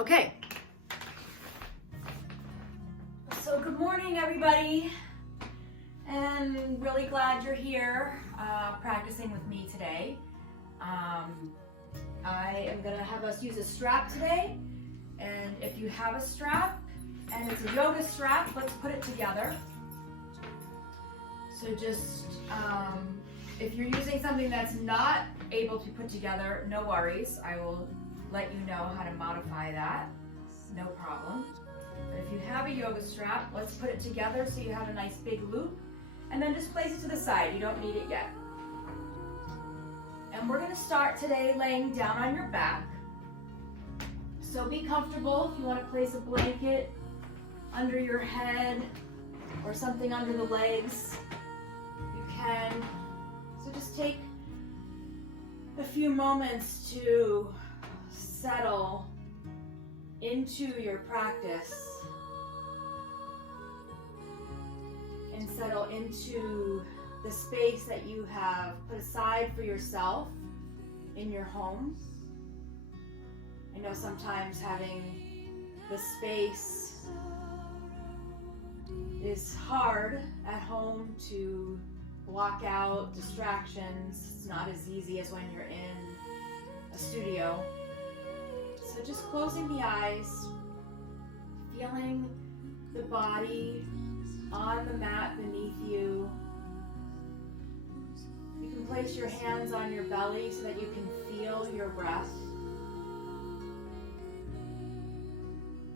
Okay. So good morning, everybody. And really glad you're here practicing with me today. I am gonna have us use a strap today. And if you have a strap and it's a yoga strap, let's put it together. So just, if you're using something that's not able to put together, no worries. I will let you know how to modify that, no problem. But if you have a yoga strap, let's put it together so you have a nice big loop, and then just place it to the side. You don't need it yet. And we're gonna start today laying down on your back. So be comfortable. If you wanna place a blanket under your head or something under the legs, you can. So just take a few moments to settle into your practice and settle into the space that you have put aside for yourself in your home. I know sometimes having the space is hard at home to block out distractions. It's not as easy as when you're in a studio. So just closing the eyes, feeling the body on the mat beneath you. You can place your hands on your belly so that you can feel your breath.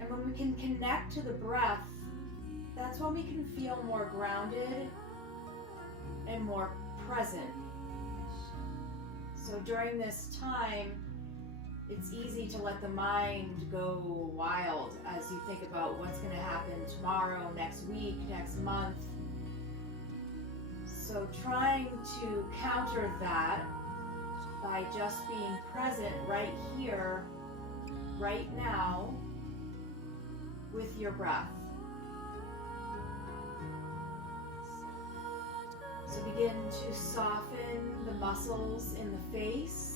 And when we can connect to the breath, that's when we can feel more grounded and more present. So during this time, it's easy to let the mind go wild as you think about what's going to happen tomorrow, next week, next month. So trying to counter that by just being present right here, right now, with your breath. So begin to soften the muscles in the face,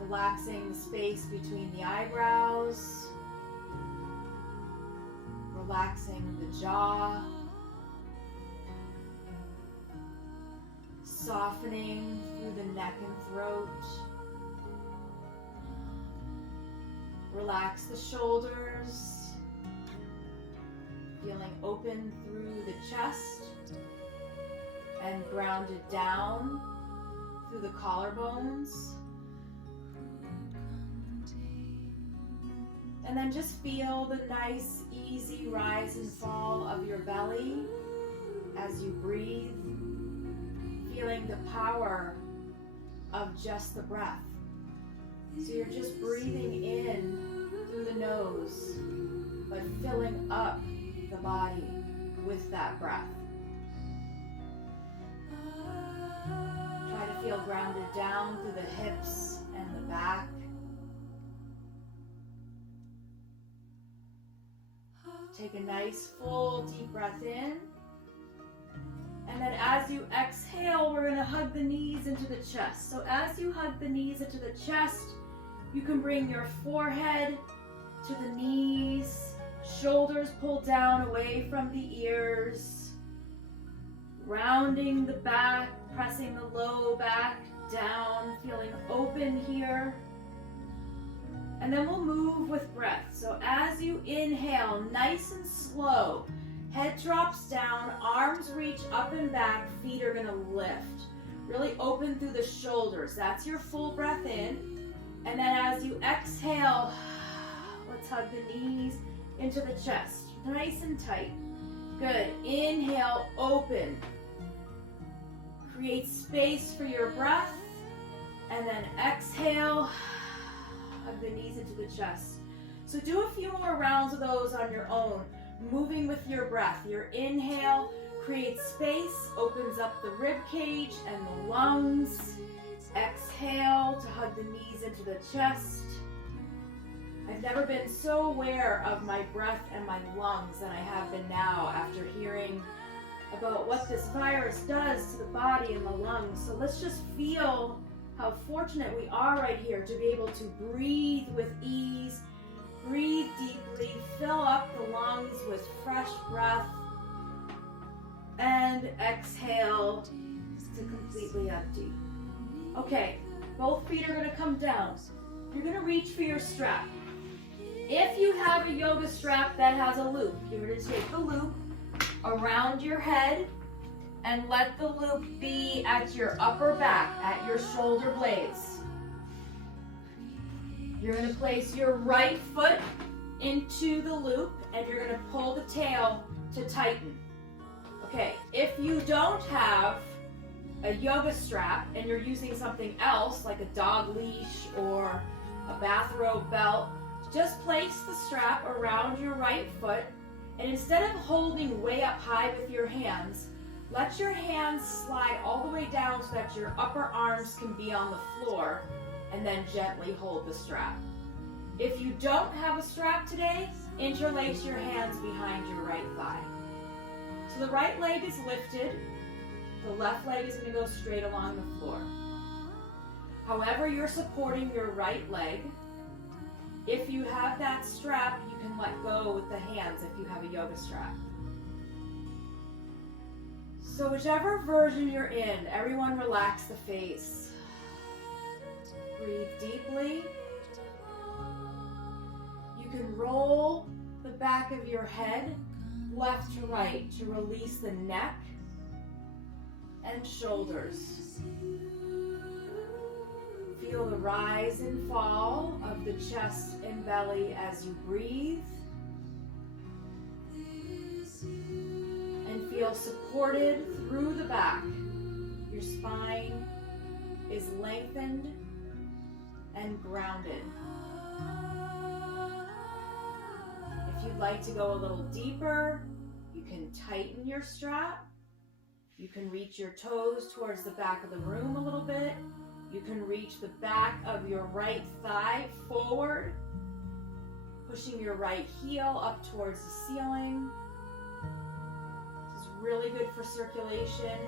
relaxing the space between the eyebrows, relaxing the jaw, softening through the neck and throat. Relax the shoulders, feeling open through the chest and grounded down through the collarbones. And then just feel the nice, easy rise and fall of your belly as you breathe, feeling the power of just the breath. So you're just breathing in through the nose, but filling up the body with that breath. Try to feel grounded down through the hips and the back. Take a nice full deep breath in. And then as you exhale, we're going to hug the knees into the chest. So as you hug the knees into the chest, you can bring your forehead to the knees, shoulders pulled down away from the ears, rounding the back, pressing the low back down, feeling open here. And then we'll move with breath. So as you inhale, nice and slow, head drops down, arms reach up and back, feet are gonna lift. Really open through the shoulders. That's your full breath in. And then as you exhale, let's hug the knees into the chest, nice and tight. Good, inhale, open. Create space for your breath. And then exhale, hug the knees into the chest. So do a few more rounds of those on your own, moving with your breath. Your inhale creates space, opens up the rib cage and the lungs. Exhale to hug the knees into the chest. I've never been so aware of my breath and my lungs than I have been now after hearing about what this virus does to the body and the lungs. So let's just feel how fortunate we are right here to be able to breathe with ease, breathe deeply, fill up the lungs with fresh breath, and exhale to completely empty. Okay, both feet are going to come down. You're going to reach for your strap. If you have a yoga strap that has a loop, you're going to take the loop around your head and let the loop be at your upper back, at your shoulder blades. You're going to place your right foot into the loop and you're going to pull the tail to tighten. Okay, if you don't have a yoga strap and you're using something else like a dog leash or a bathrobe belt, just place the strap around your right foot, and instead of holding way up high with your hands, let your hands slide all the way down so that your upper arms can be on the floor, and then gently hold the strap. If you don't have a strap today, interlace your hands behind your right thigh. So the right leg is lifted, the left leg is going to go straight along the floor. However you're supporting your right leg, if you have that strap, you can let go with the hands if you have a yoga strap. So whichever version you're in, everyone relax the face. Breathe deeply. You can roll the back of your head left to right to release the neck and shoulders. Feel the rise and fall of the chest and belly as you breathe. And feel supported through the back. Your spine is lengthened and grounded. If you'd like to go a little deeper, you can tighten your strap. You can reach your toes towards the back of the room a little bit. You can reach the back of your right thigh forward, pushing your right heel up towards the ceiling. This is really good for circulation,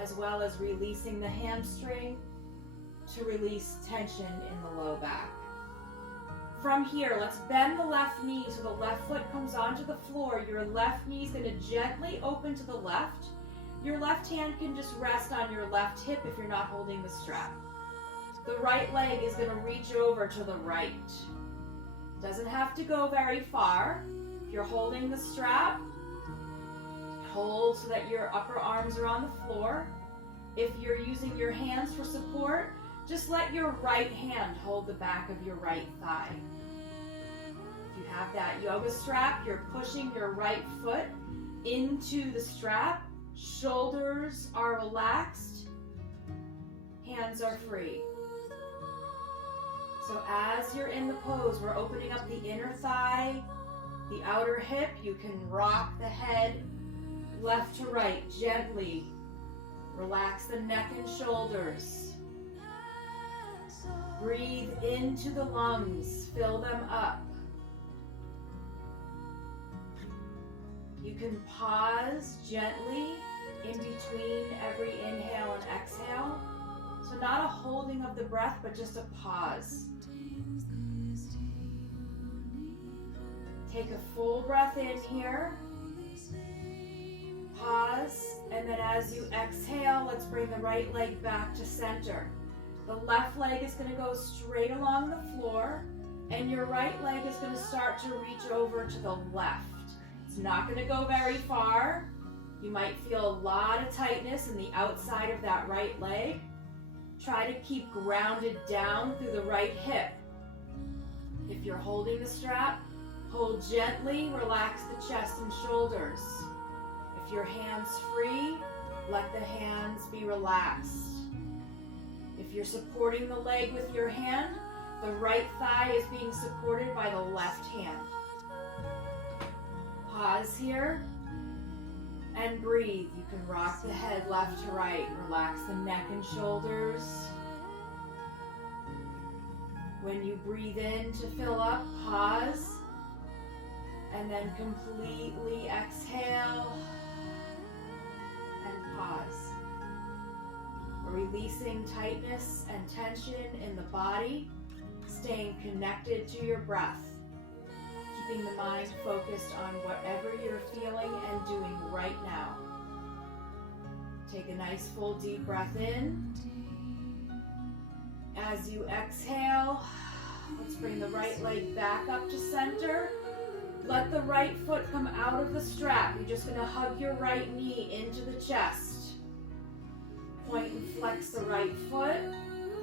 as well as releasing the hamstring to release tension in the low back. From here, let's bend the left knee so the left foot comes onto the floor. Your left knee is going to gently open to the left. Your left hand can just rest on your left hip if you're not holding the strap. The right leg is going to reach over to the right. Doesn't have to go very far. If you're holding the strap, hold so that your upper arms are on the floor. If you're using your hands for support, just let your right hand hold the back of your right thigh. If you have that yoga strap, you're pushing your right foot into the strap. Shoulders are relaxed. Hands are free. So as you're in the pose, we're opening up the inner thigh, the outer hip. You can rock the head left to right gently. Relax the neck and shoulders. Breathe into the lungs, fill them up. You can pause gently in between every inhale and exhale. So not a holding of the breath, but just a pause. Take a full breath in here. Pause, and then as you exhale, let's bring the right leg back to center. The left leg is going to go straight along the floor, and your right leg is going to start to reach over to the left. It's not going to go very far. You might feel a lot of tightness in the outside of that right leg. Try to keep grounded down through the right hip. If you're holding the strap, hold gently, relax the chest and shoulders. If your hand's free, let the hands be relaxed. If you're supporting the leg with your hand, the right thigh is being supported by the left hand. Pause here and breathe. You can rock the head left to right. Relax the neck and shoulders. When you breathe in to fill up, pause. And then completely exhale and pause. releasing tightness and tension in the body, staying connected to your breath, keeping the mind focused on whatever you're feeling and doing right now. Take a nice full deep breath in. As you exhale, let's bring the right leg back up to center. Let the right foot come out of the strap. You're just going to hug your right knee into the chest. Point and flex the right foot.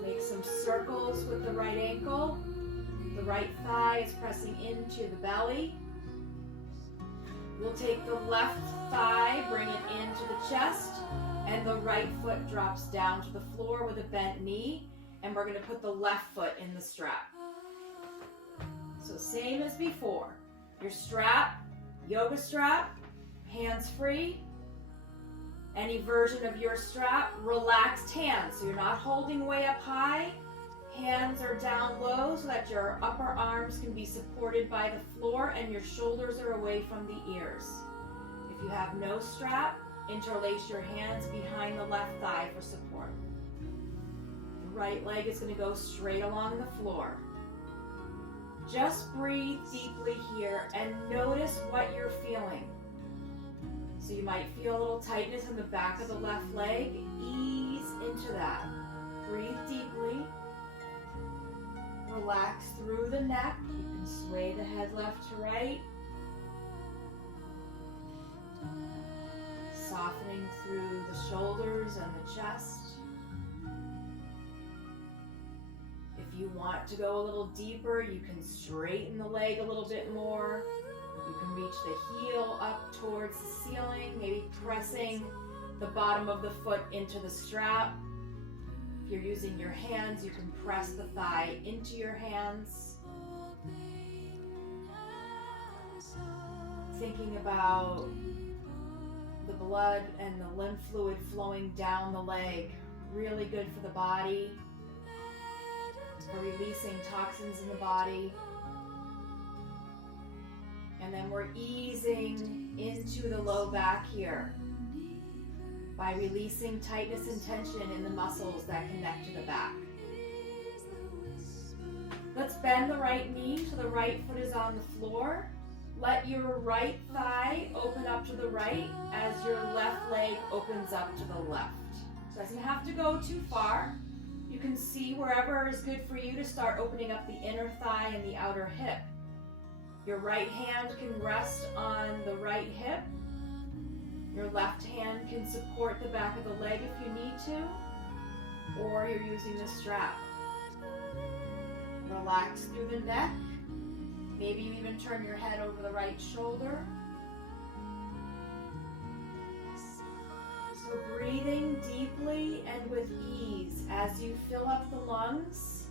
Make some circles with the right ankle. The right thigh is pressing into the belly. We'll take the left thigh, bring it into the chest, and the right foot drops down to the floor with a bent knee, and we're going to put the left foot in the strap. So same as before. Your strap, yoga strap, hands free. Any version of your strap, relaxed hands, so you're not holding way up high. Hands are down low so that your upper arms can be supported by the floor and your shoulders are away from the ears. If you have no strap, interlace your hands behind the left thigh for support. The right leg is going to go straight along the floor. Just breathe deeply here and notice what you're feeling. So you might feel a little tightness in the back of the left leg. Ease into that. Breathe deeply. Relax through the neck. You can sway the head left to right. Softening through the shoulders and the chest. If you want to go a little deeper, you can straighten the leg a little bit more. You can reach the heel up towards the ceiling, maybe pressing the bottom of the foot into the strap. If you're using your hands, you can press the thigh into your hands. Thinking about the blood and the lymph fluid flowing down the leg, really good for the body, for releasing toxins in the body. And then we're easing into the low back here by releasing tightness and tension in the muscles that connect to the back. Let's bend the right knee so the right foot is on the floor. Let your right thigh open up to the right as your left leg opens up to the left. So it doesn't have to go too far. You can see wherever is good for you to start opening up the inner thigh and the outer hip. Your right hand can rest on the right hip. Your left hand can support the back of the leg if you need to, or you're using the strap. Relax through the neck. Maybe you even turn your head over the right shoulder. So breathing deeply and with ease as you fill up the lungs.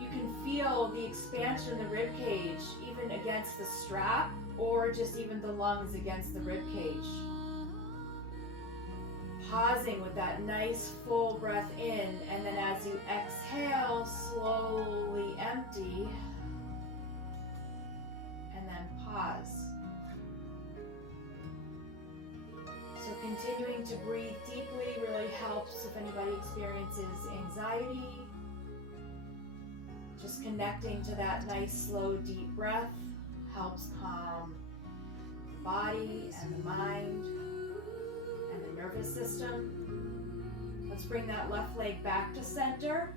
You can feel the expansion of the rib cage even against the strap or just even the lungs against the rib cage. Pausing with that nice full breath in, and then as you exhale, slowly empty, and then pause. So continuing to breathe deeply really helps if anybody experiences anxiety. Just connecting to that nice, slow, deep breath helps calm the body and the mind and the nervous system. Let's bring that left leg back to center.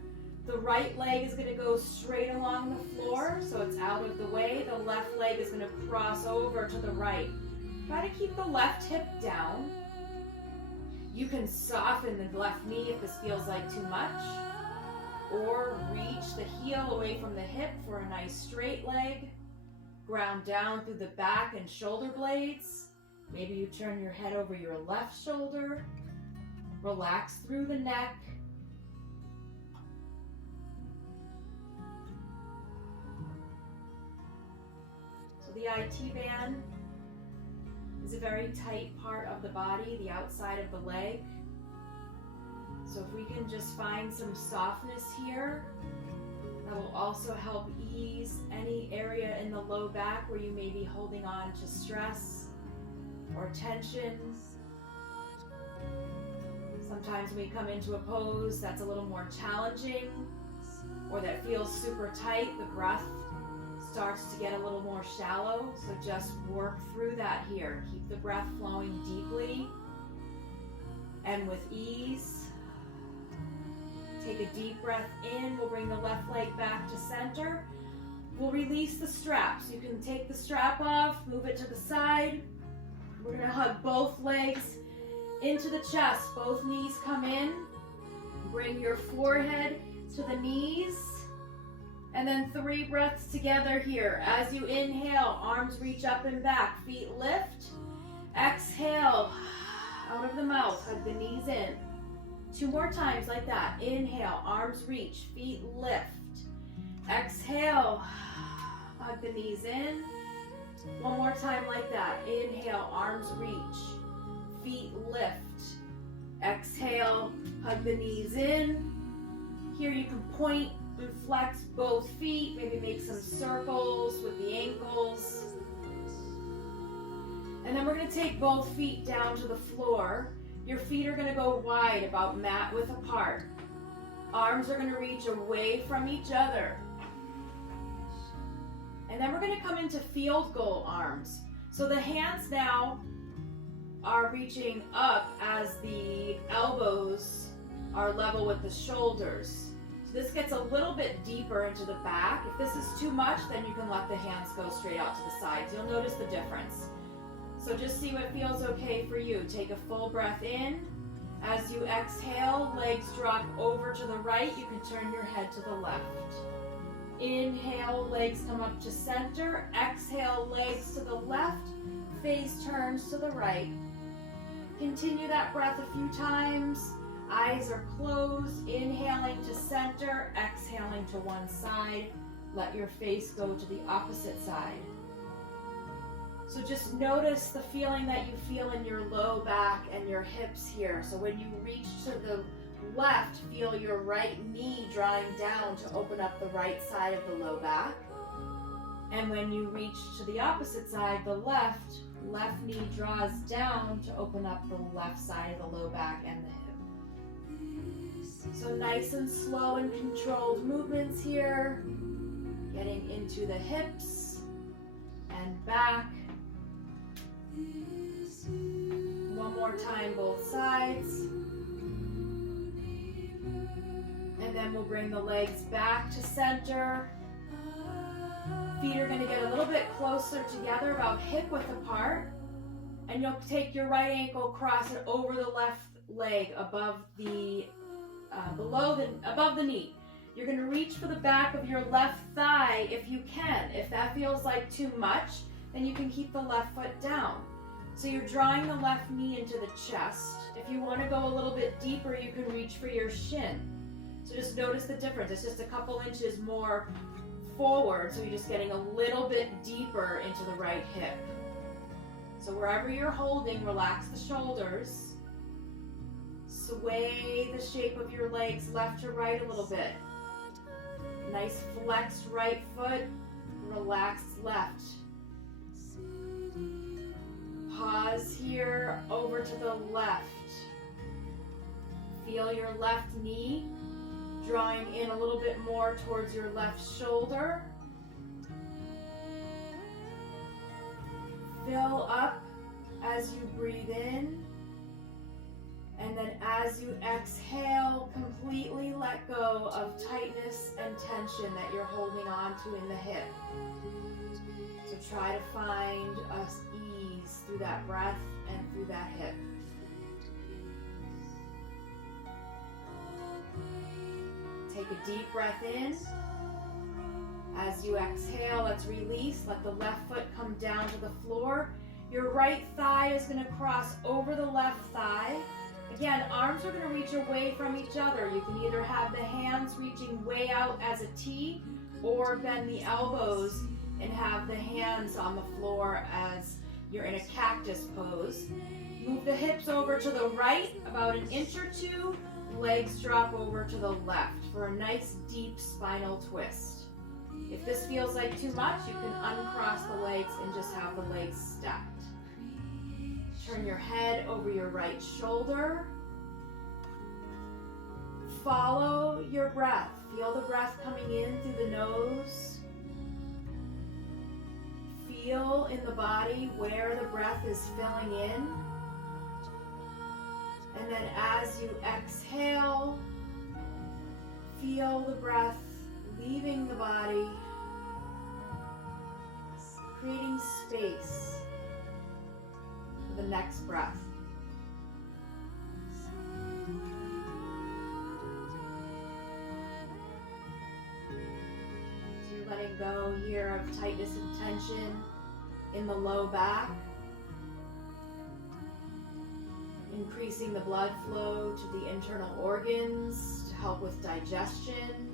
The right leg is going to go straight along the floor, so it's out of the way. The left leg is going to cross over to the right. Try to keep the left hip down. You can soften the left knee if this feels like too much, or reach the heel away from the hip for a nice straight leg. Ground down through the back and shoulder blades. Maybe you turn your head over your left shoulder. Relax through the neck. So the IT band is a very tight part of the body, the outside of the leg. So if we can just find some softness here, that will also help ease any area in the low back where you may be holding on to stress or tension. Sometimes when we come into a pose that's a little more challenging or that feels super tight, the breath starts to get a little more shallow. So just work through that here. Keep the breath flowing deeply and with ease. Take a deep breath in. We'll bring the left leg back to center. We'll release the straps. You can take the strap off, move it to the side. We're going to hug both legs into the chest. Both knees come in. Bring your forehead to the knees. And then 3 breaths together here. As you inhale, arms reach up and back, feet lift. Exhale, out of the mouth, hug the knees in. 2 more times like that. Inhale, arms reach, feet lift. Exhale, hug the knees in. 1 more time like that. Inhale, arms reach, feet lift. Exhale, hug the knees in. Here you can point and flex both feet, maybe make some circles with the ankles. And then we're going to take both feet down to the floor. Your feet are going to go wide, about mat width apart. Arms are going to reach away from each other. And then we're going to come into field goal arms. So the hands now are reaching up as the elbows are level with the shoulders. So this gets a little bit deeper into the back. If this is too much, then you can let the hands go straight out to the sides. You'll notice the difference. So just see what feels okay for you. Take a full breath in. As you exhale, legs drop over to the right. You can turn your head to the left. Inhale, legs come up to center. Exhale, legs to the left. Face turns to the right. Continue that breath a few times. Eyes are closed. Inhaling to center. Exhaling to one side. Let your face go to the opposite side. So just notice the feeling that you feel in your low back and your hips here. So when you reach to the left, feel your right knee drawing down to open up the right side of the low back. And when you reach to the opposite side, the left knee draws down to open up the left side of the low back and the hip. So nice and slow and controlled movements here. Getting into the hips and back. One more time, both sides. And then we'll bring the legs back to center. Feet are going to get a little bit closer together, about hip width apart. And you'll take your right ankle, cross it over the left leg above the above the knee. You're going to reach for the back of your left thigh if you can. If that feels like too much, then you can keep the left foot down. So you're drawing the left knee into the chest. If you want to go a little bit deeper, you can reach for your shin. So just notice the difference. It's just a couple inches more forward, so you're just getting a little bit deeper into the right hip. So wherever you're holding, relax the shoulders. Sway the shape of your legs left to right a little bit. Nice flexed right foot, relaxed left. Pause here, over to the left. Feel your left knee drawing in a little bit more towards your left shoulder. Fill up as you breathe in. And then as you exhale, completely let go of tightness and tension that you're holding on to in the hip. So try to find ease through that breath and through that hip. Take a deep breath in. As you exhale, let's release. Let the left foot come down to the floor. Your right thigh is going to cross over the left thigh. Again, arms are going to reach away from each other. You can either have the hands reaching way out as a T, or bend the elbows and have the hands on the floor as you're in a cactus pose. Move the hips over to the right about an inch or two. Legs drop over to the left for a nice deep spinal twist. If this feels like too much, you can uncross the legs and just have the legs stacked. Turn your head over your right shoulder. follow your breath. Feel the breath coming in through the nose. Feel in the body where the breath is filling in. And then as you exhale, feel the breath leaving the body, creating space for the next breath. So you're letting go here of tightness and tension in the low back, increasing the blood flow to the internal organs to help with digestion.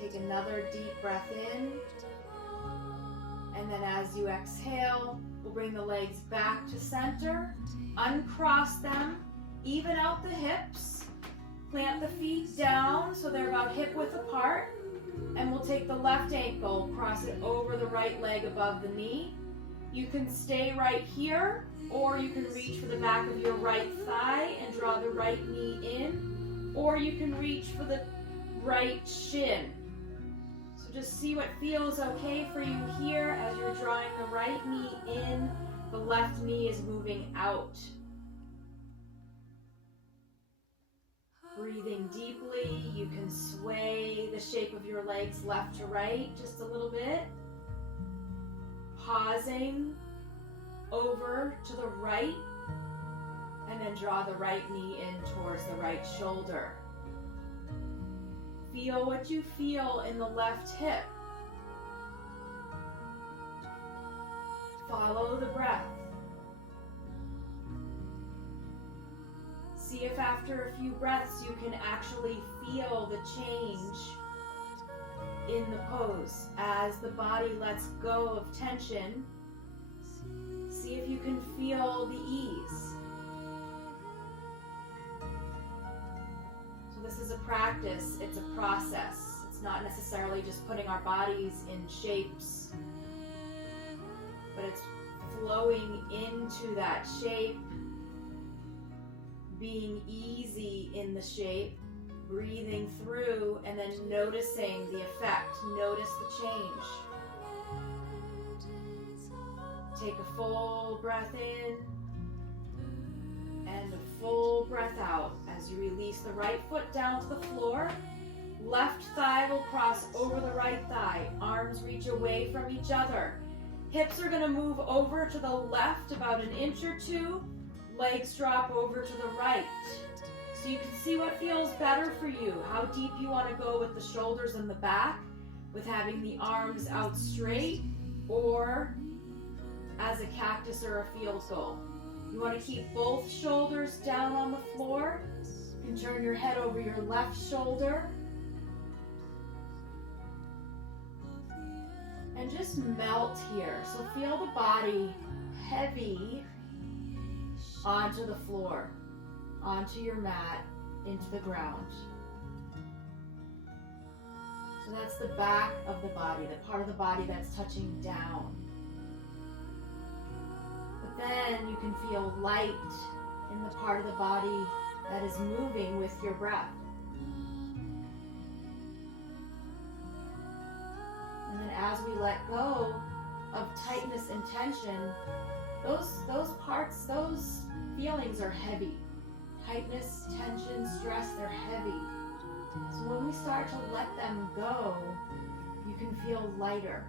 Take another deep breath in, and then as you exhale, we'll bring the legs back to center, uncross them, even out the hips, plant the feet down so they're about hip width apart, and we'll take the left ankle, cross it over the right leg above the knee. You can stay right here, or you can reach for the back of your right thigh and draw the right knee in, or you can reach for the right shin. So just see what feels okay for you here as you're drawing the right knee in, the left knee is moving out. Breathing deeply, you can sway the shape of your legs left to right just a little bit. Pausing over to the right, and then draw the right knee in towards the right shoulder. Feel what you feel in the left hip. Follow the breath. See if after a few breaths you can actually feel the change in the pose as the body lets go of tension. See if you can feel the ease. So this is a practice, it's a process. It's not necessarily just putting our bodies in shapes, but it's flowing into that shape, being easy in the shape, breathing through, and then noticing the effect. Notice the change. Take a full breath in and a full breath out as you release the right foot down to the floor. Left thigh will cross over the right thigh. Arms reach away from each other. Hips are going to move over to the left about an inch or two. Legs drop over to the right. So you can see what feels better for you, how deep you want to go with the shoulders and the back, with having the arms out straight, or as a cactus or a field goal. You want to keep both shoulders down on the floor, and turn your head over your left shoulder. And just melt here. So feel the body heavy onto the floor, onto your mat, into the ground. So that's the back of the body, the part of the body that's touching down. But then you can feel light in the part of the body that is moving with your breath. And then as we let go of tightness and tension, those parts, those feelings are heavy. Tightness, tension, stress, they're heavy. So when we start to let them go, you can feel lighter.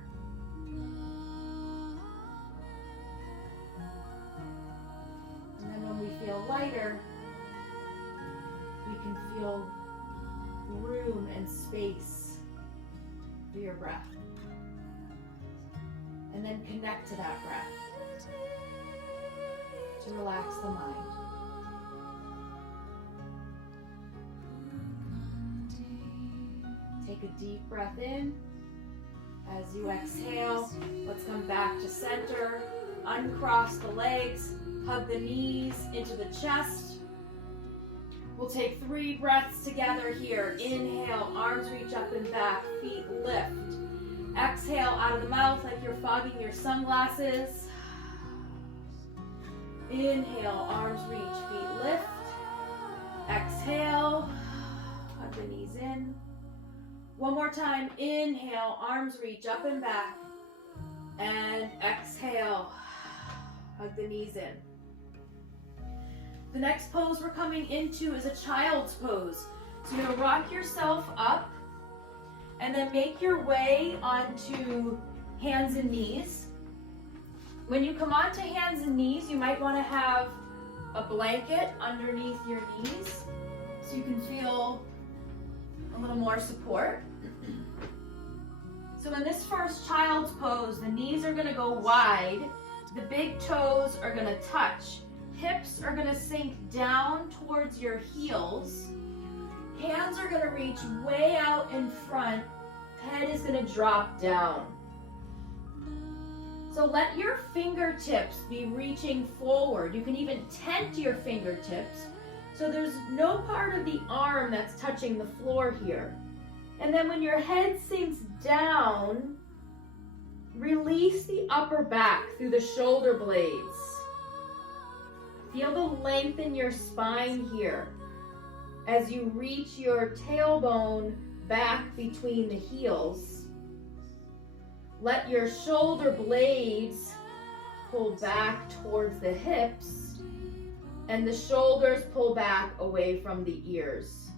And then when we feel lighter, we can feel room and space for your breath. And then connect to that breath to relax the mind. Take a deep breath in. As you exhale, let's come back to center. Uncross the legs, hug the knees into the chest. We'll take 3 breaths together here. Inhale, arms reach up and back, feet lift. Exhale out of the mouth like you're fogging your sunglasses. Inhale, arms reach, feet lift. Exhale, hug the knees in. One more time, inhale, arms reach up and back. And exhale, hug the knees in. The next pose we're coming into is a child's pose. So you're gonna rock yourself up and then make your way onto hands and knees. When you come onto hands and knees, you might wanna have a blanket underneath your knees so you can feel a little more support. So in this first child's pose, the knees are gonna go wide, the big toes are gonna touch, hips are gonna sink down towards your heels, hands are gonna reach way out in front, head is gonna drop down. So let your fingertips be reaching forward. You can even tent your fingertips so there's no part of the arm that's touching the floor here. And then when your head sinks down, release the upper back through the shoulder blades. Feel the length in your spine here as you reach your tailbone back between the heels. Let your shoulder blades pull back towards the hips and the shoulders pull back away from the ears.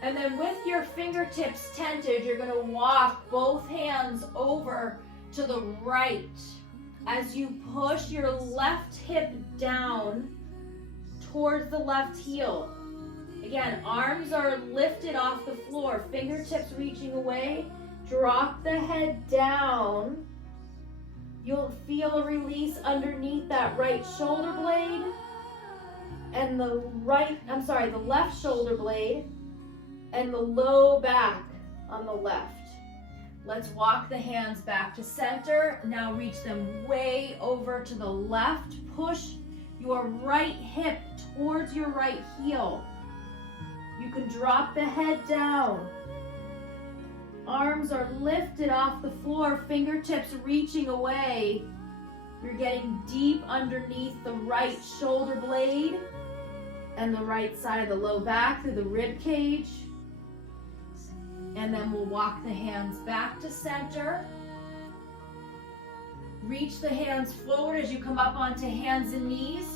And then with your fingertips tented, you're gonna walk both hands over to the right as you push your left hip down towards the left heel. Again, arms are lifted off the floor, fingertips reaching away. Drop the head down. You'll feel a release underneath that right shoulder blade and the left shoulder blade and the low back on the left. Let's walk the hands back to center. Now reach them way over to the left. Push your right hip towards your right heel. You can drop the head down. Arms are lifted off the floor, fingertips reaching away. You're getting deep underneath the right shoulder blade and the right side of the low back through the rib cage. And then we'll walk the hands back to center. Reach the hands forward as you come up onto hands and knees.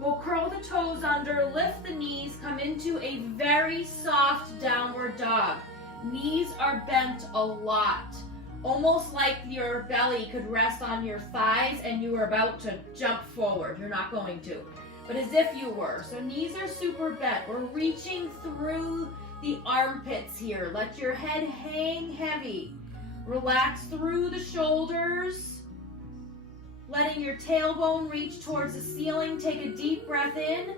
We'll curl the toes under, lift the knees, come into a very soft downward dog. Knees are bent a lot, almost like your belly could rest on your thighs and you were about to jump forward. You're not going to, but as if you were. So knees are super bent. We're reaching through the armpits here. Let your head hang heavy. Relax through the shoulders. Letting your tailbone reach towards the ceiling. Take a deep breath in.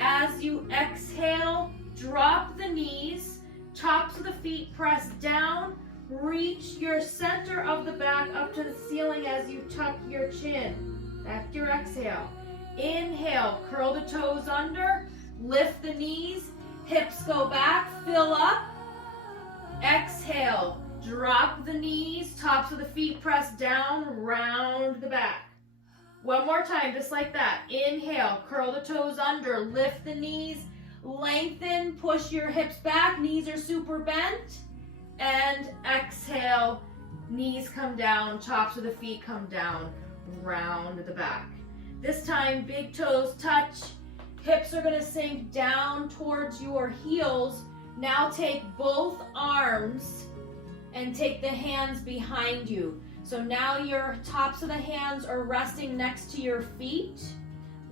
As you exhale, drop the knees. Tops of the feet press down. Reach your center of the back up to the ceiling as you tuck your chin. That's your exhale. Inhale, curl the toes under. Lift the knees. Hips go back, fill up. Exhale, drop the knees. Tops of the feet press down, round the back. One more time, just like that. Inhale, curl the toes under, lift the knees, lengthen, push your hips back, knees are super bent. And exhale, knees come down, tops of the feet come down, round the back. This time, big toes touch, hips are gonna sink down towards your heels. Now take both arms and take the hands behind you. So now your tops of the hands are resting next to your feet.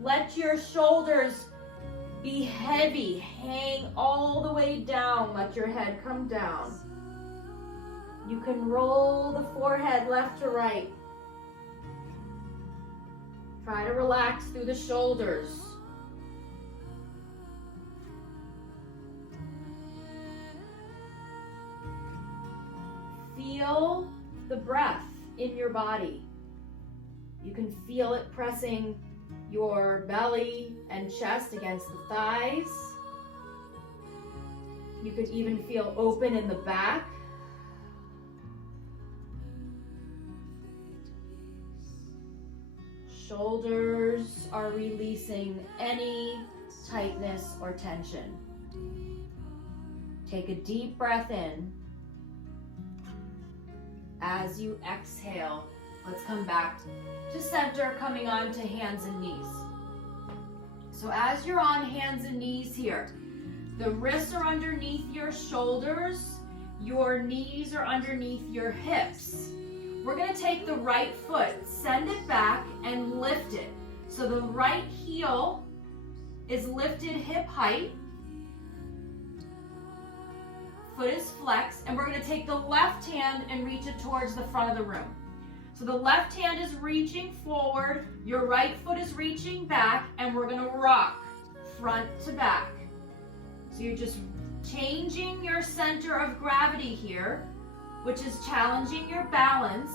Let your shoulders be heavy, hang all the way down, let your head come down. You can roll the forehead left to right. Try to relax through the shoulders. Feel the breath in your body. You can feel it pressing your belly and chest against the thighs. You could even feel open in the back. Shoulders are releasing any tightness or tension. Take a deep breath in. As you exhale, let's come back to center, coming on to hands and knees. So as you're on hands and knees here, the wrists are underneath your shoulders, your knees are underneath your hips. We're going to take the right foot, send it back, and lift it. So the right heel is lifted hip height. Foot is flexed, and we're going to take the left hand and reach it towards the front of the room. So the left hand is reaching forward, your right foot is reaching back, and we're going to rock front to back. So you're just changing your center of gravity here, which is challenging your balance.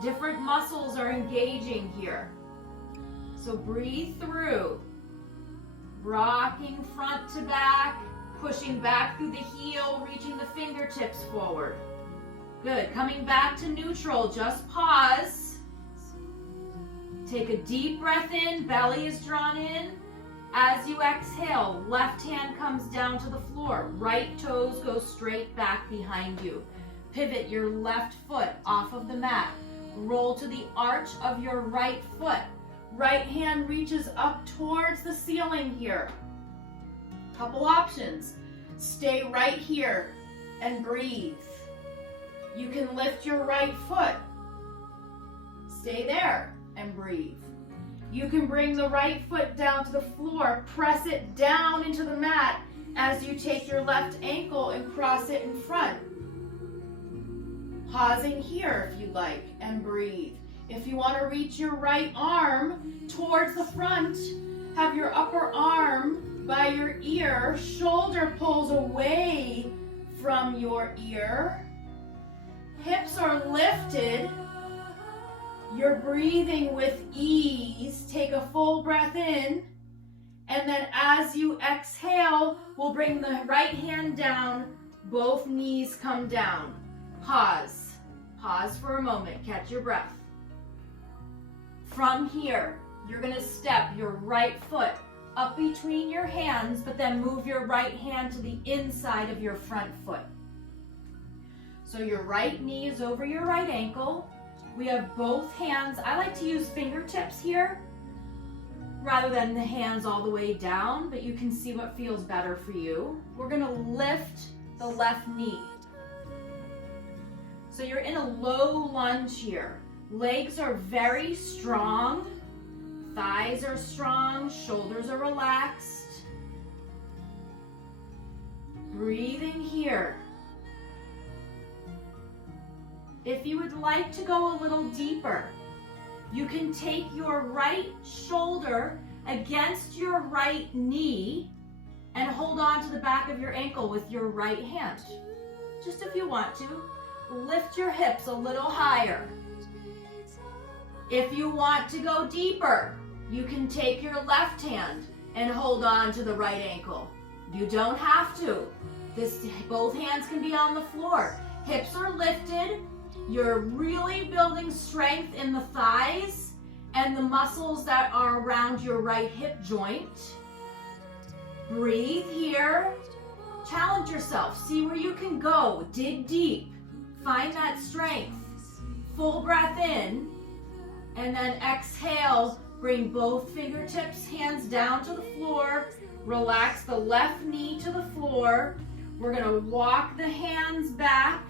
Different muscles are engaging here. So breathe through, rocking front to back, pushing back through the heel, reaching the fingertips forward. Good, coming back to neutral, just pause. Take a deep breath in, belly is drawn in. As you exhale, left hand comes down to the floor. Right toes go straight back behind you. Pivot your left foot off of the mat. Roll to the arch of your right foot. Right hand reaches up towards the ceiling here. Couple options. Stay right here and breathe. You can lift your right foot. Stay there and breathe. You can bring the right foot down to the floor, press it down into the mat as you take your left ankle and cross it in front. Pausing here if you'd like, and breathe. If you want to reach your right arm towards the front, have your upper arm by your ear, shoulder pulls away from your ear. Hips are lifted. You're breathing with ease. Take a full breath in. And then as you exhale, we'll bring the right hand down. Both knees come down. Pause. Pause for a moment. Catch your breath. From here, you're going to step your right foot up between your hands, but then move your right hand to the inside of your front foot. So your right knee is over your right ankle. We have both hands. I like to use fingertips here rather than the hands all the way down, but you can see what feels better for you. We're going to lift the left knee. So you're in a low lunge here. Legs are very strong. Thighs are strong. Shoulders are relaxed. Breathing here. If you would like to go a little deeper, you can take your right shoulder against your right knee and hold on to the back of your ankle with your right hand. Just if you want to. Lift your hips a little higher. If you want to go deeper, you can take your left hand and hold on to the right ankle. You don't have to. Both hands can be on the floor. Hips are lifted. You're really building strength in the thighs and the muscles that are around your right hip joint. Breathe here. Challenge yourself. See where you can go. Dig deep. Find that strength. Full breath in. And then exhale. Bring both fingertips, hands down to the floor. Relax the left knee to the floor. We're going to walk the hands back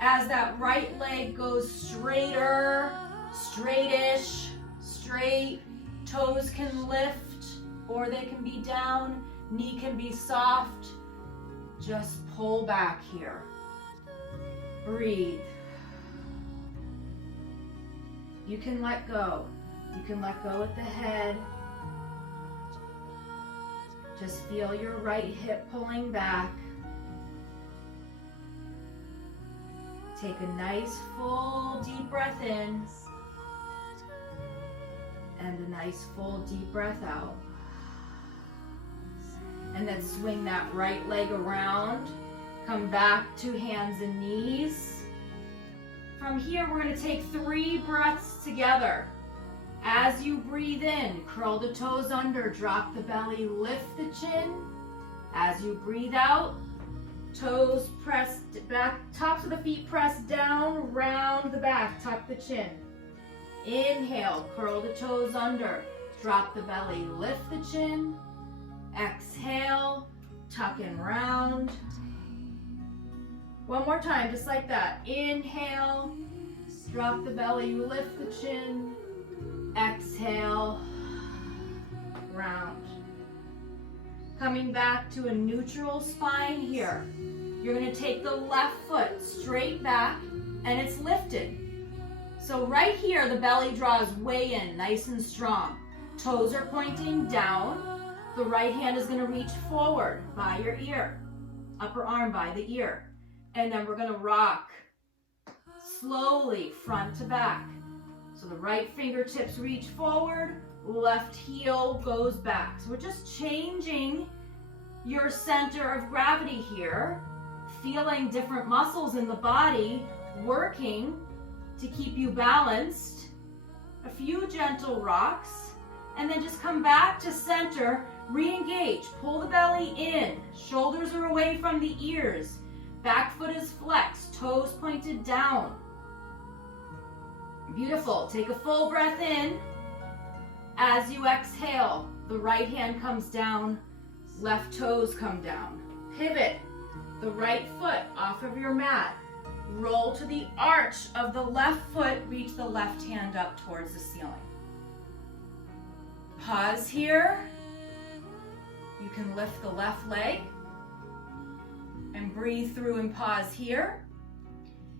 as that right leg goes straighter, straightish, straight. Toes can lift or they can be down. Knee can be soft. Just pull back here. Breathe. You can let go. You can let go at the head. Just feel your right hip pulling back. Take a nice full deep breath in and a nice full deep breath out. And then swing that right leg around. Come back to hands and knees. From here, we're going to take 3 breaths together. As you breathe in, curl the toes under, drop the belly, lift the chin. As you breathe out, toes pressed back, tops of the feet pressed down, round the back, tuck the chin. Inhale, curl the toes under, drop the belly, lift the chin. Exhale, tuck and round. One more time, just like that. Inhale, drop the belly, lift the chin. Exhale, round. Coming back to a neutral spine here. You're going to take the left foot straight back and it's lifted. So right here, the belly draws way in, nice and strong. Toes are pointing down. The right hand is going to reach forward by your ear. Upper arm by the ear. And then we're going to rock slowly front to back. So the right fingertips reach forward, left heel goes back. So we're just changing your center of gravity here, feeling different muscles in the body working to keep you balanced. A few gentle rocks, and then just come back to center, re-engage, pull the belly in, shoulders are away from the ears, back foot is flexed, toes pointed down. Beautiful. Take a full breath in. As you exhale, the right hand comes down, left toes come down. Pivot the right foot off of your mat. Roll to the arch of the left foot, reach the left hand up towards the ceiling. Pause here. You can lift the left leg and breathe through and pause here.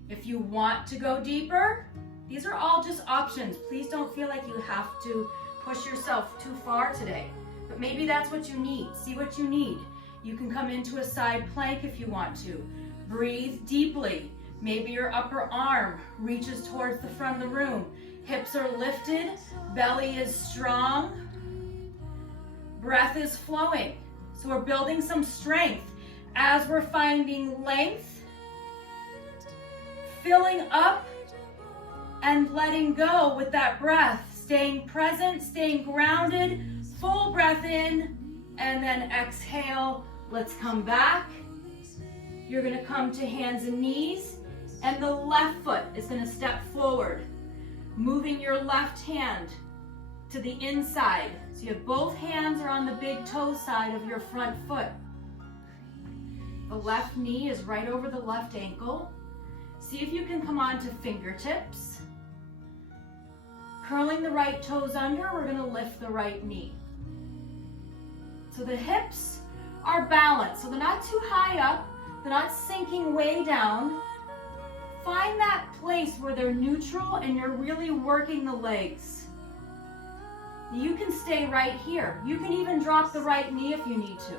If you want to go deeper, these are all just options. Please don't feel like you have to push yourself too far today, but maybe that's what you need. See what you need. You can come into a side plank if you want to. Breathe deeply. Maybe your upper arm reaches towards the front of the room. Hips are lifted, belly is strong, breath is flowing. So we're building some strength as we're finding length, filling up, and letting go with that breath, staying present, staying grounded, full breath in, and then exhale. Let's come back. You're gonna come to hands and knees, and the left foot is gonna step forward, moving your left hand to the inside. So you have both hands are on the big toe side of your front foot. The left knee is right over the left ankle. See if you can come on to fingertips. Curling the right toes under, we're gonna lift the right knee. So the hips are balanced, so they're not too high up, they're not sinking way down. Find that place where they're neutral and you're really working the legs. You can stay right here. You can even drop the right knee if you need to.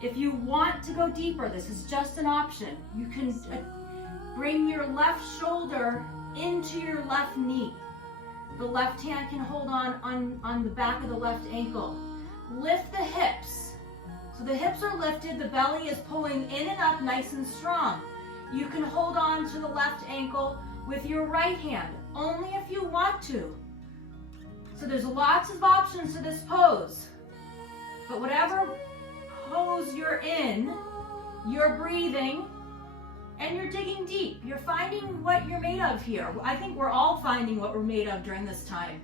If you want to go deeper, this is just an option. You can bring your left shoulder into your left knee. The left hand can hold on the back of the left ankle. Lift the hips. So the hips are lifted, the belly is pulling in and up nice and strong. You can hold on to the left ankle with your right hand, only if you want to. So there's lots of options to this pose. But whatever pose you're in, you're breathing, and you're digging deep. You're finding what you're made of here. I think we're all finding what we're made of during this time.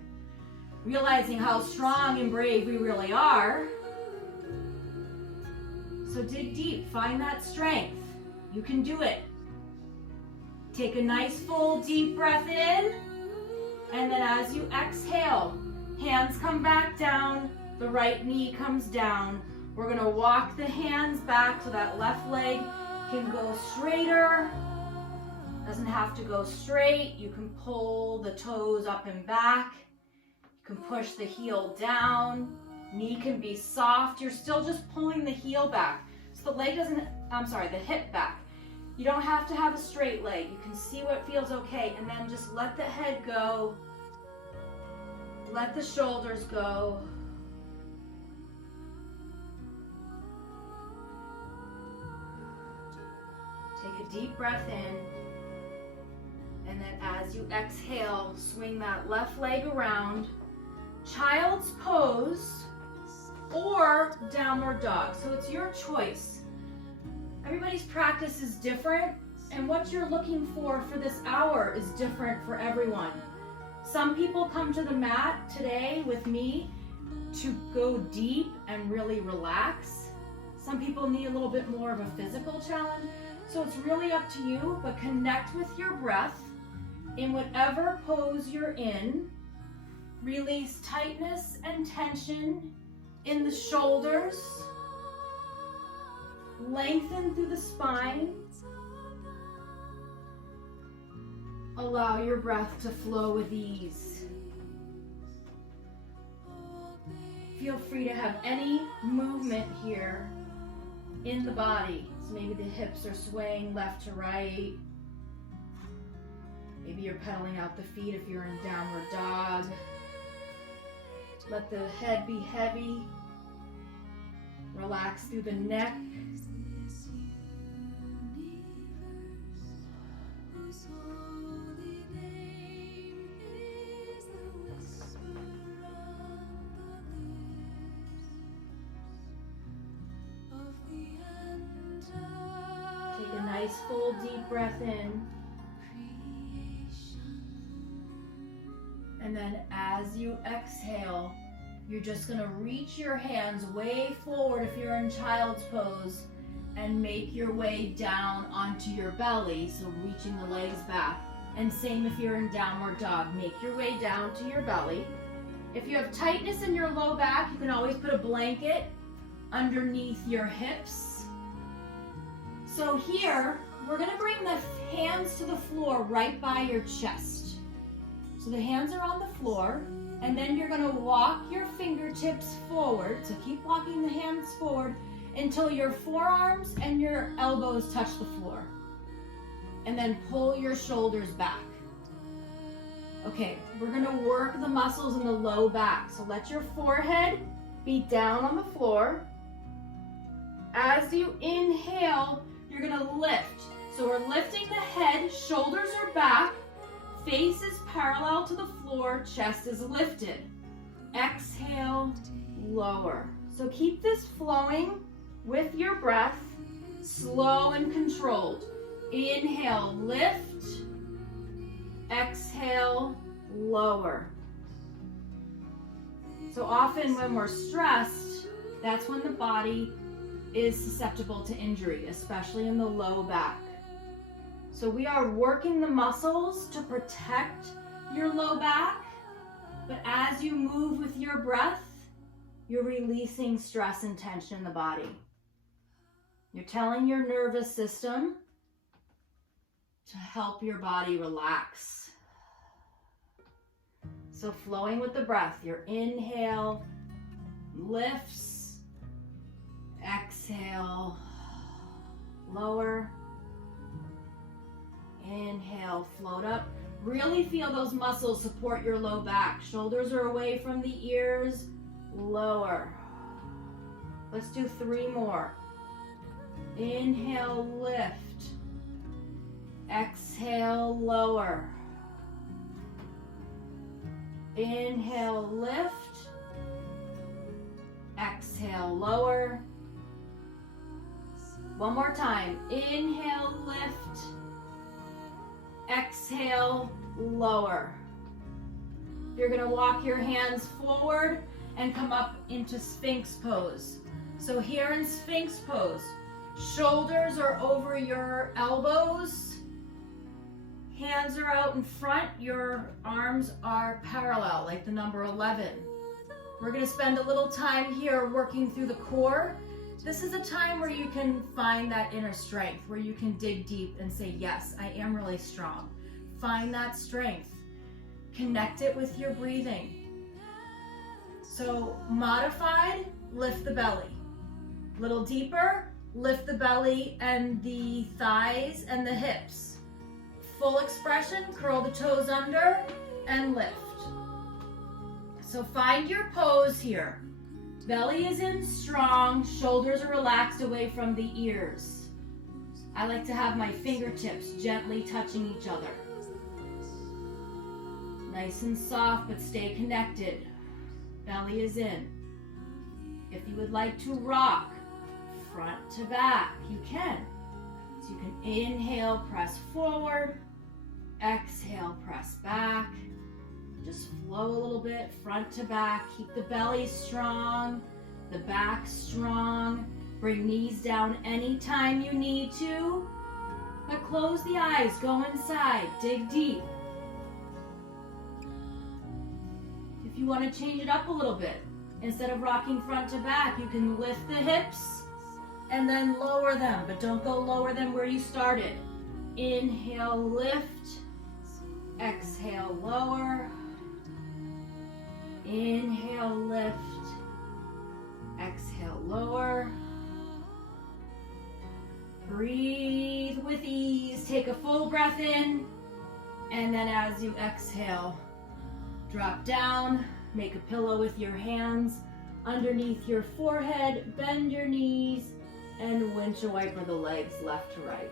Realizing how strong and brave we really are. So dig deep, find that strength. You can do it. Take a nice full deep breath in, and then as you exhale, hands come back down, the right knee comes down. We're gonna walk the hands back so that left leg can go straighter. Doesn't have to go straight. You can pull the toes up and back. You can push the heel down. Knee can be soft. You're still just pulling the heel back. So the hip back. You don't have to have a straight leg. You can see what feels okay, and then just let the head go. Let the shoulders go. Take a deep breath in, and then as you exhale, swing that left leg around. Child's pose or downward dog. So it's your choice. Everybody's practice is different, and what you're looking for this hour is different for everyone. Some people come to the mat today with me to go deep and really relax. Some people need a little bit more of a physical challenge. So it's really up to you, but connect with your breath in whatever pose you're in. Release tightness and tension in the shoulders. Lengthen through the spine. Allow your breath to flow with ease. Feel free to have any movement here in the body. So maybe the hips are swaying left to right. Maybe you're pedaling out the feet if you're in downward dog. Let the head be heavy. Relax through the neck. Take a nice full deep breath in. And then as you exhale, you're just gonna reach your hands way forward if you're in child's pose and make your way down onto your belly, so reaching the legs back. And same if you're in downward dog, make your way down to your belly. If you have tightness in your low back, you can always put a blanket underneath your hips. So here, we're gonna bring the hands to the floor right by your chest. So the hands are on the floor, and then you're gonna walk your fingertips forward. So keep walking the hands forward until your forearms and your elbows touch the floor. And then pull your shoulders back. Okay, we're gonna work the muscles in the low back. So let your forehead be down on the floor. As you inhale, you're gonna lift. So we're lifting the head, shoulders are back, face is parallel to the floor, chest is lifted. Exhale, lower. So keep this flowing with your breath, slow and controlled. Inhale, lift. Exhale, lower. So often when we're stressed, that's when the body is susceptible to injury, especially in the low back. So we are working the muscles to protect your low back, but as you move with your breath, you're releasing stress and tension in the body. You're telling your nervous system to help your body relax. So flowing with the breath, your inhale lifts, exhale, lower. Inhale, float up. Really feel those muscles support your low back. Shoulders are away from the ears, lower. Let's do 3 more. Inhale, lift. Exhale, lower. Inhale, lift. Exhale, lower. One more time. Inhale, lift. Exhale, lower. You're gonna walk your hands forward and come up into Sphinx pose. So here in Sphinx pose, shoulders are over your elbows, hands are out in front, your arms are parallel, like the number 11. We're gonna spend a little time here working through the core. This is a time where you can find that inner strength, where you can dig deep and say, yes, I am really strong. Find that strength. Connect it with your breathing. So modified, lift the belly. Little deeper, lift the belly and the thighs and the hips. Full expression, curl the toes under and lift. So find your pose here. Belly is in strong, shoulders are relaxed away from the ears. I like to have my fingertips gently touching each other. Nice and soft, but stay connected. Belly is in. If you would like to rock front to back, you can. So you can inhale, press forward. Exhale, press back. Just flow a little bit, front to back. Keep the belly strong, the back strong. Bring knees down anytime you need to. But close the eyes, go inside, dig deep. If you want to change it up a little bit, instead of rocking front to back, you can lift the hips and then lower them, but don't go lower than where you started. Inhale, lift. Exhale, lower. Inhale, lift. Exhale, lower. Breathe with ease. Take a full breath in. And then as you exhale, drop down. Make a pillow with your hands underneath your forehead. Bend your knees and windshield wiper the legs left to right.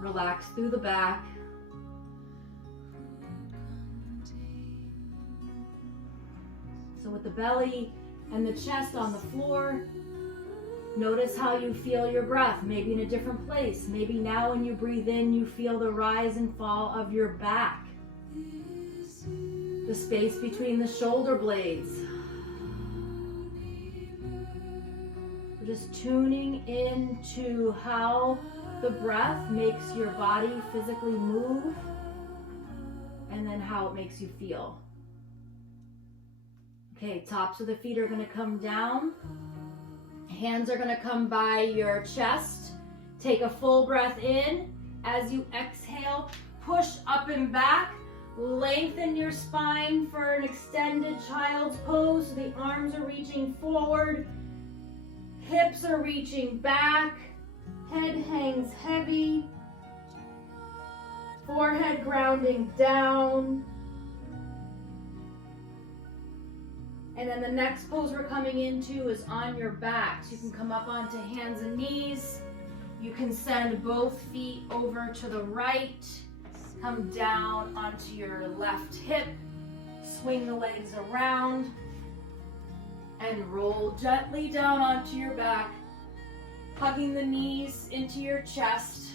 Relax through the back. So with the belly and the chest on the floor, notice how you feel your breath, maybe in a different place. Maybe now when you breathe in, you feel the rise and fall of your back. The space between the shoulder blades. We're just tuning into how the breath makes your body physically move, and then how it makes you feel. Okay, tops of the feet are going to come down. Hands are going to come by your chest. Take a full breath in. As you exhale, push up and back. Lengthen your spine for an extended child's pose. So the arms are reaching forward. Hips are reaching back. Head hangs heavy. Forehead grounding down. And then the next pose we're coming into is on your back. So you can come up onto hands and knees. You can send both feet over to the right. Come down onto your left hip. Swing the legs around. And roll gently down onto your back. Hugging the knees into your chest.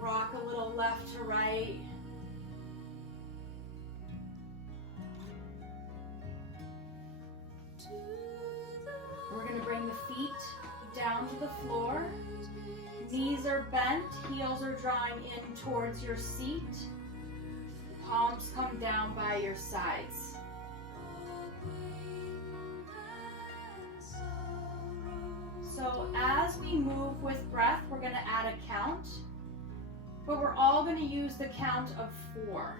Rock a little left to right. We're going to bring the feet down to the floor. Knees are bent, heels are drawing in towards your seat. Palms come down by your sides. So as we move with breath, we're going to add a count, but we're all going to use the count of 4.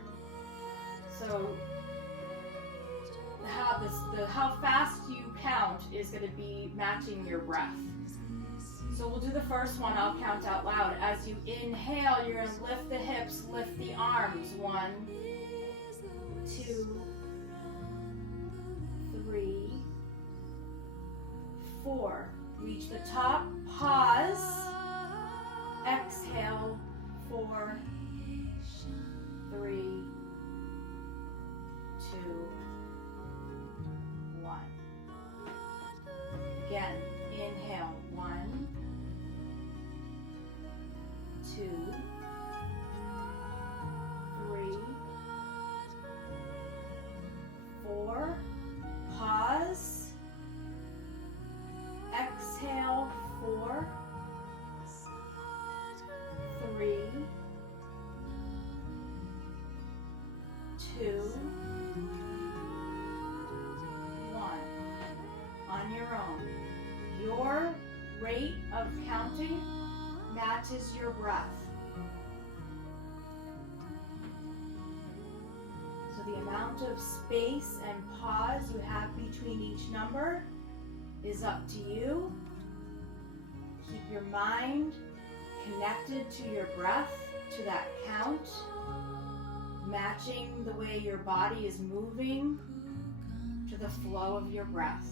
So how fast you count is going to be matching your breath. So we'll do the first one. I'll count out loud. As you inhale, you're going to lift the hips, lift the arms. 1, 2, 3, 4. Reach the top, pause, exhale, 4, 3, 2, 1. Again, inhale, 1, 2, 3, 4, pause, exhale, 4, 3, 2, 1. On your own. Your rate of counting matches your breath. So the amount of space and pause you have between each number is up to you. Keep your mind connected to your breath, to that count, matching the way your body is moving to the flow of your breath.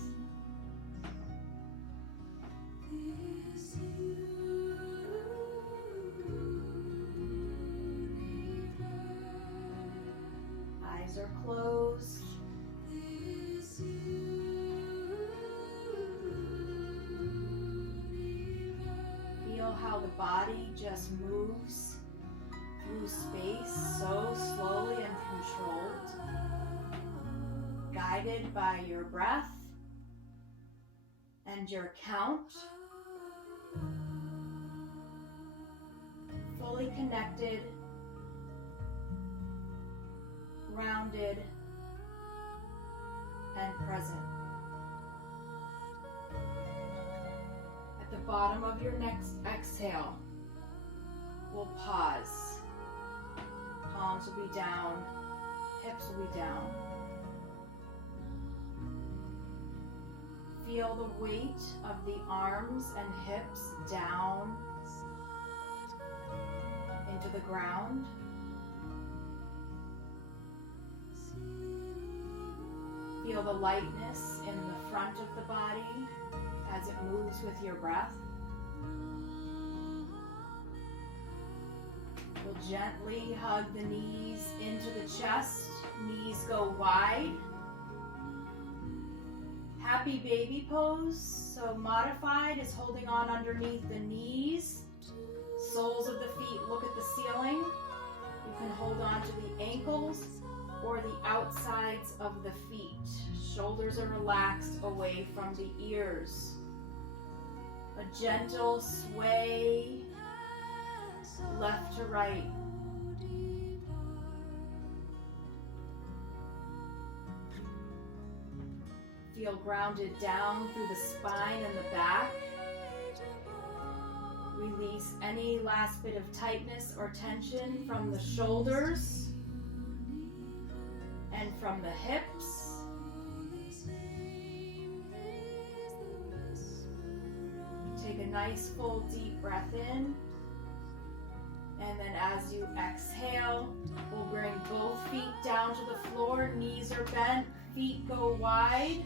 Feel how the body just moves through space so slowly and controlled, guided by your breath and your count. Fully connected, grounded, and present. At the bottom of your next exhale, we'll pause. Palms will be down, hips will be down. Feel the weight of the arms and hips down into the ground. Feel the lightness in the front of the body as it moves with your breath. We'll gently hug the knees into the chest. Knees go wide. Happy baby pose. So modified is holding on underneath the knees. Soles of the feet look at the ceiling. You can hold on to the ankles or the outsides of the feet. Shoulders are relaxed away from the ears. A gentle sway left to right. Feel grounded down through the spine and the back. Release any last bit of tightness or tension from the shoulders and from the hips. Take a nice full deep breath in. And then as you exhale, we'll bring both feet down to the floor. Knees are bent, feet go wide.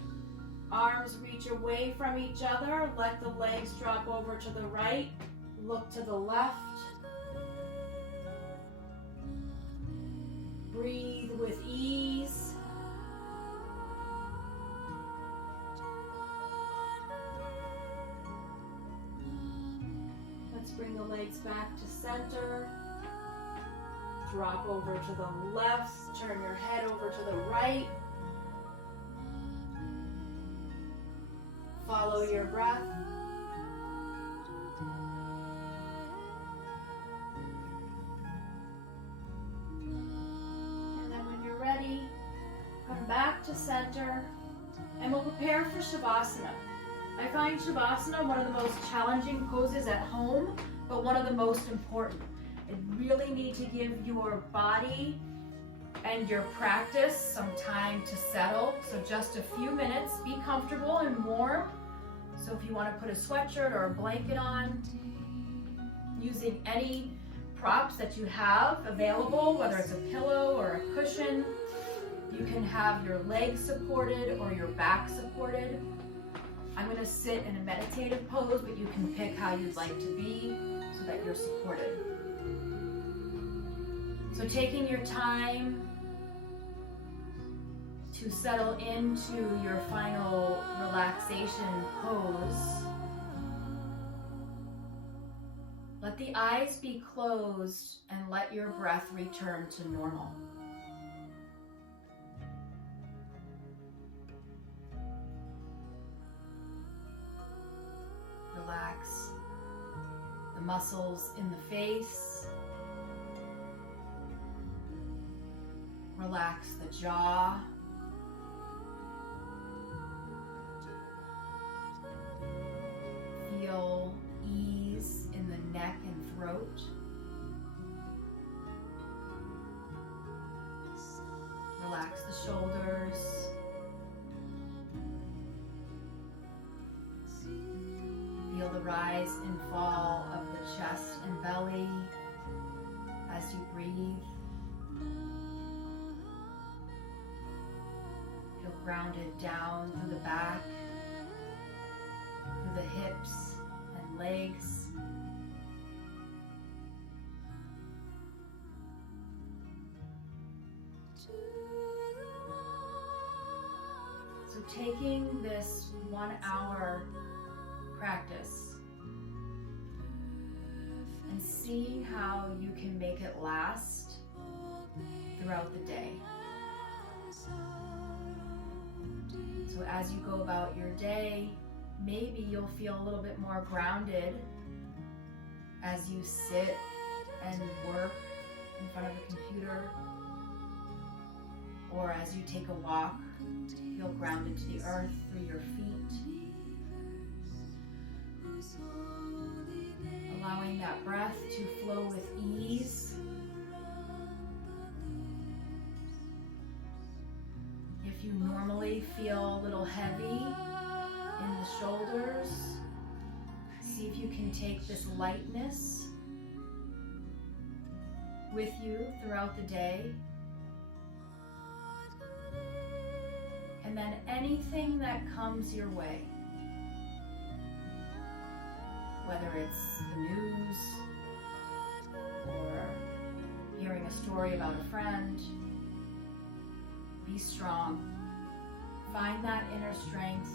Arms reach away from each other. Let the legs drop over to the right. Look to the left. Breathe with ease. Let's bring the legs back to center. Drop over to the left. Turn your head over to the right. Follow your breath. And then when you're ready, come back to center and we'll prepare for Shavasana. I find Shavasana one of the most challenging poses at home, but one of the most important. You really need to give your body and your practice some time to settle. So just a few minutes, be comfortable and warm. So if you want to put a sweatshirt or a blanket on, using any props that you have available, whether it's a pillow or a cushion, you can have your legs supported or your back supported. I'm going to sit in a meditative pose, but you can pick how you'd like to be so that you're supported. So taking your time to settle into your final relaxation pose. Let the eyes be closed and let your breath return to normal. Relax the muscles in the face. Relax the jaw. Feel ease in the neck and throat. Relax the shoulders. Feel the rise and fall of the chest and belly as you breathe. Feel grounded down through the back, through the hips and legs. So taking this 1 hour practice, and see how you can make it last throughout the day. So as you go about your day, maybe you'll feel a little bit more grounded as you sit and work in front of a computer, or as you take a walk, feel grounded to the earth through your feet. Allowing that breath to flow with ease. If you normally feel a little heavy in the shoulders, see if you can take this lightness with you throughout the day. And then anything that comes your way, whether it's the news or hearing a story about a friend, be strong. Find that inner strength,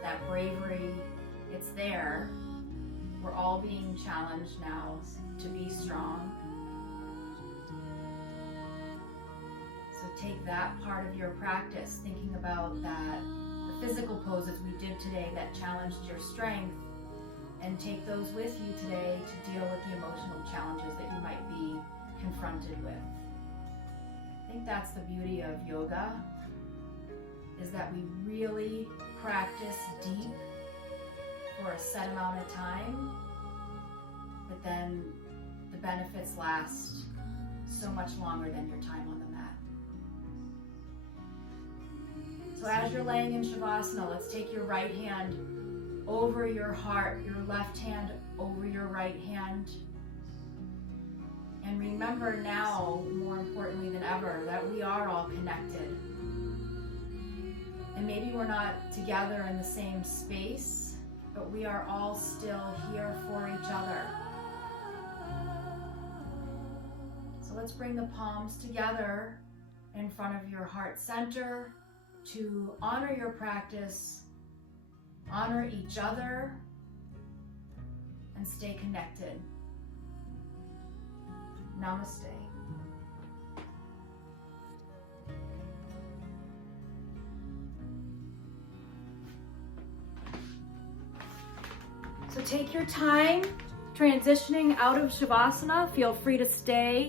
that bravery. It's there. We're all being challenged now to be strong. So take that part of your practice, thinking about that, the physical poses we did today that challenged your strength, and take those with you today to deal with the emotional challenges that you might be confronted with. I think that's the beauty of yoga, is that we really practice deep for a set amount of time, but then the benefits last so much longer than your time on the mat. So as you're laying in Shavasana, let's take your right hand over your heart, your left hand over your right hand. And remember now, more importantly than ever, that we are all connected. And maybe we're not together in the same space, but we are all still here for each other. So let's bring the palms together in front of your heart center to honor your practice, honor each other, and stay connected. Namaste. So take your time transitioning out of Shavasana. Feel free to stay